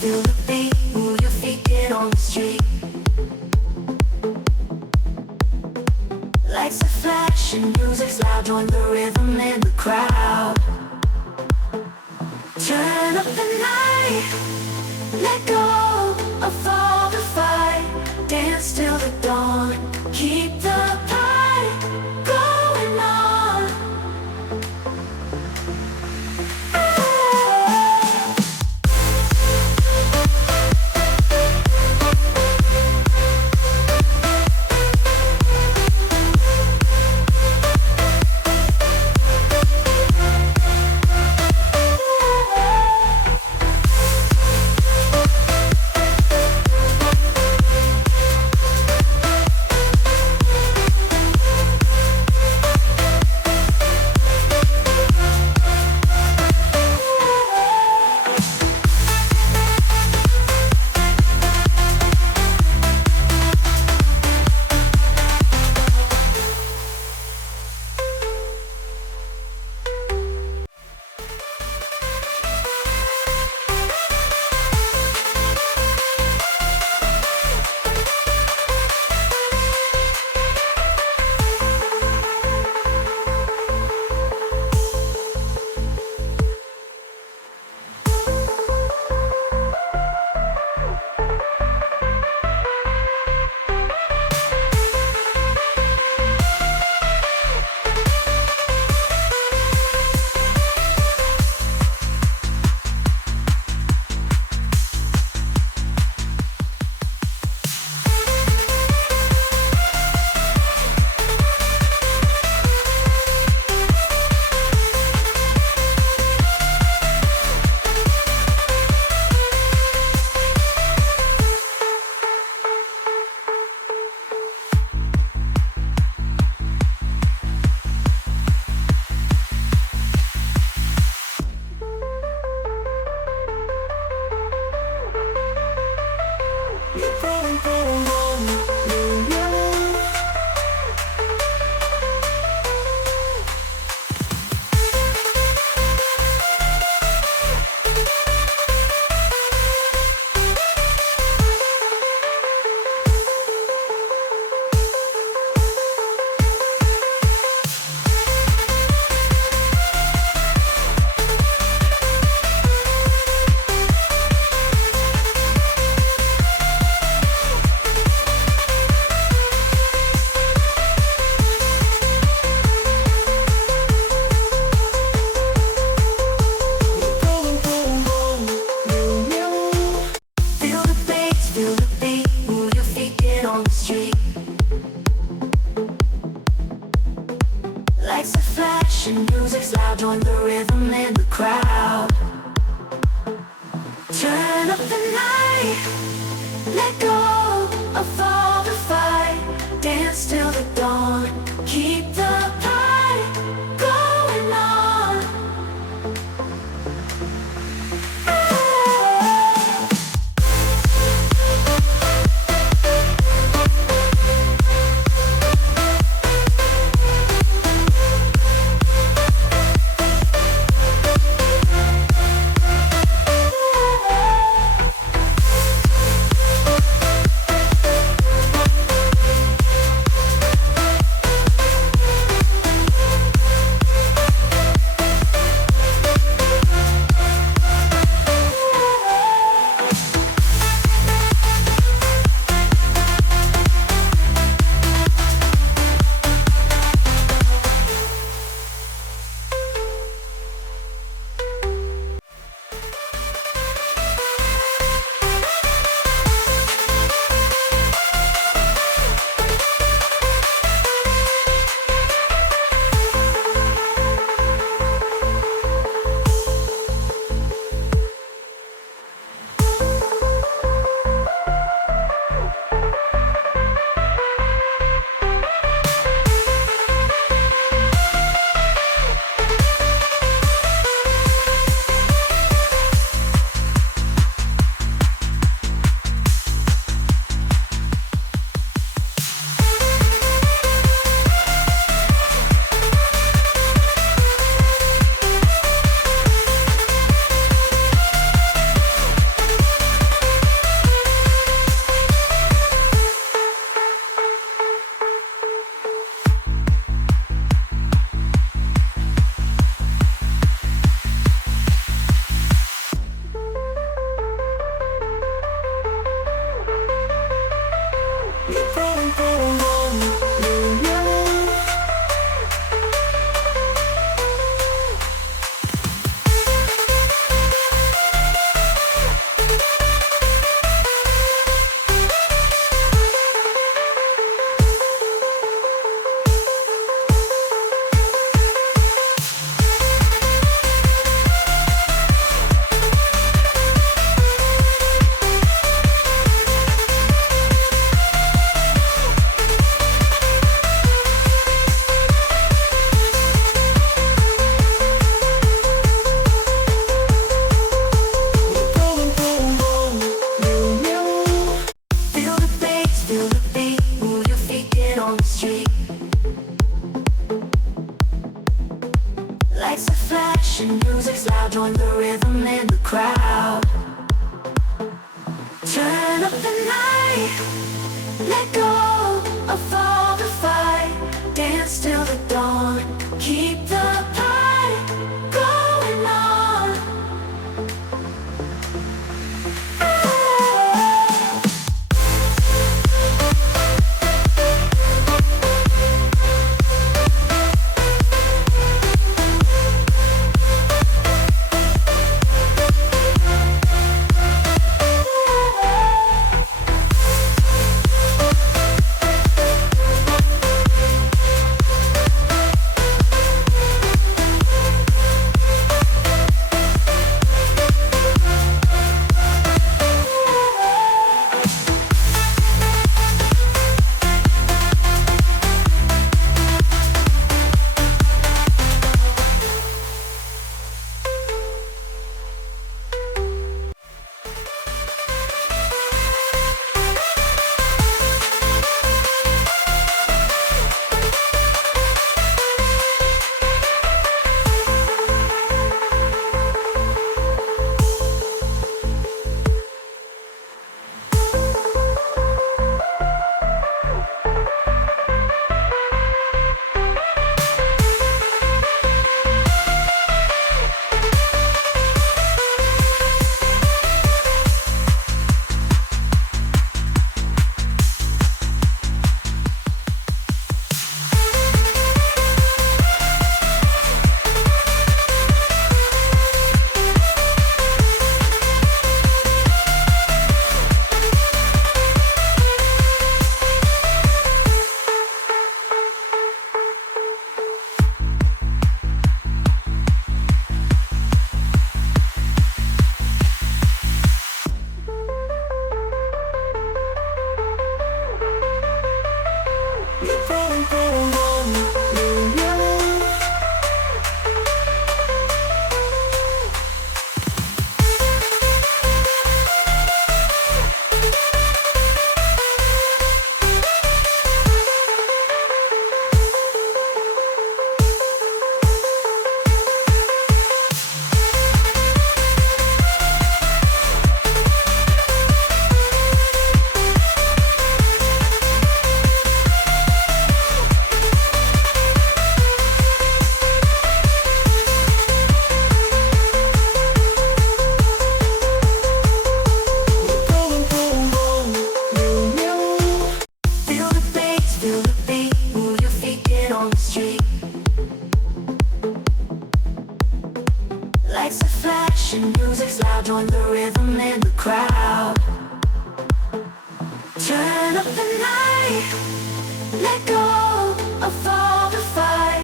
feel the beat, move your feet, get on the street. Lights are flashing, music's loud, join the rhythm in the crowd. Turn up the night, let go of all the fight. Dance till the dawn, keep the party going on. Lights are flashing, music's loud, join the rhythm in the crowd. Turn up the night, let go of all the fight. Dance till the dawn, keep the party going on. on the street. Lights are flashing, music's loud, join the rhythm in the crowd. Turn up the night, let go of all the fight.